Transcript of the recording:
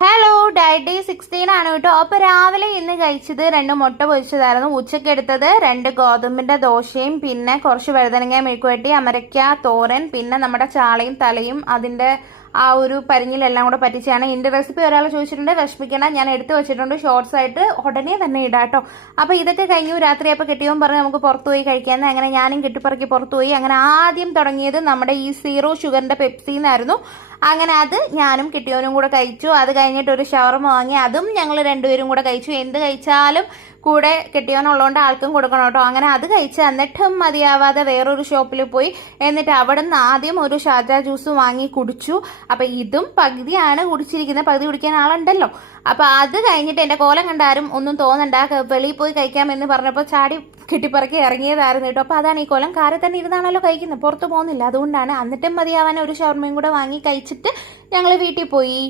Hello, diet day 16 ആണ് കേട്ടോ. അപ്പൊ രാവിലെ ഇന്ന് കഴിച്ചത് 2 മുട്ട പൊരിച്ചതായിരുന്നു. ഉച്ചക്ക് എടുത്തത് 2 ഗോതമ്പിന്റെ ദോശയും പിന്നെ കുറച്ച് വഴുതനങ്ങ മെഴുക്കുവരട്ടി, അമരയ്ക്ക തോരൻ, പിന്നെ നമ്മുടെ ചാളയും തലയും അതിന്റെ ആ ഒരു പരിഞ്ഞിലെല്ലാം കൂടെ പറ്റിച്ചാണ്. ഇതിന്റെ റെസിപ്പി ഒരാൾ ചോദിച്ചിട്ടുണ്ട്, വിഷമിക്കണം, ഞാൻ എടുത്തു വെച്ചിട്ടുണ്ട്, ഷോർട്സ് ആയിട്ട് ഉടനെ തന്നെ ഇടാട്ടോ. അപ്പൊ ഇതൊക്കെ കഴിഞ്ഞു. രാത്രിയപ്പോൾ കെട്ടിയവൻ പറഞ്ഞ് നമുക്ക് പുറത്തു പോയി കഴിക്കാമെന്ന്. അങ്ങനെ ഞാനും കെട്ടിപ്പറക്കി പുറത്തു പോയി. അങ്ങനെ ആദ്യം തുടങ്ങിയത് നമ്മുടെ ഈ 0 ഷുഗറിന്റെ പെപ്സി എന്നായിരുന്നു. അങ്ങനെ അത് ഞാനും കിട്ടിയവനും കൂടെ കഴിച്ചു. അത് കഴിഞ്ഞിട്ട് ഒരു ഷവർമ വാങ്ങി, അതും ഞങ്ങൾ രണ്ടുപേരും കൂടെ കഴിച്ചു. എന്ത് കഴിച്ചാലും കൂടെ കെട്ടിയവനുള്ളതുകൊണ്ട് ആൾക്കും കൊടുക്കണം കേട്ടോ. അങ്ങനെ അത് കഴിച്ച് എന്നിട്ടും മതിയാവാതെ വേറൊരു ഷോപ്പിൽ പോയി. എന്നിട്ട് അവിടെ നിന്ന് ആദ്യം ഒരു ഷാജ ജ്യൂസ് വാങ്ങി കുടിച്ചു. അപ്പം ഇതും പകുതിയാണ് കുടിച്ചിരിക്കുന്നത്, പകുതി കുടിക്കാൻ ആളുണ്ടല്ലോ. അപ്പം അത് കഴിഞ്ഞിട്ട് എൻ്റെ കോലം കണ്ടാരും ഒന്നും തോന്നണ്ട, വെളിയിൽ പോയി കഴിക്കാമെന്ന് പറഞ്ഞപ്പോൾ ചാടി കെട്ടിപ്പറക്കി ഇറങ്ങിയതായിരുന്നു കേട്ടോ. അപ്പോൾ അതാണ് ഈ കോലം. കാറിൽ തന്നെ ഇരുന്നാണല്ലോ കഴിക്കുന്നത്, പുറത്ത് പോകുന്നില്ല, അതുകൊണ്ടാണ്. എന്നിട്ടും മതിയാവാൻ ഒരു ഷവർമയും കൂടെ വാങ്ങി കഴിച്ചിട്ട് ഞങ്ങൾ വീട്ടിൽ പോയി.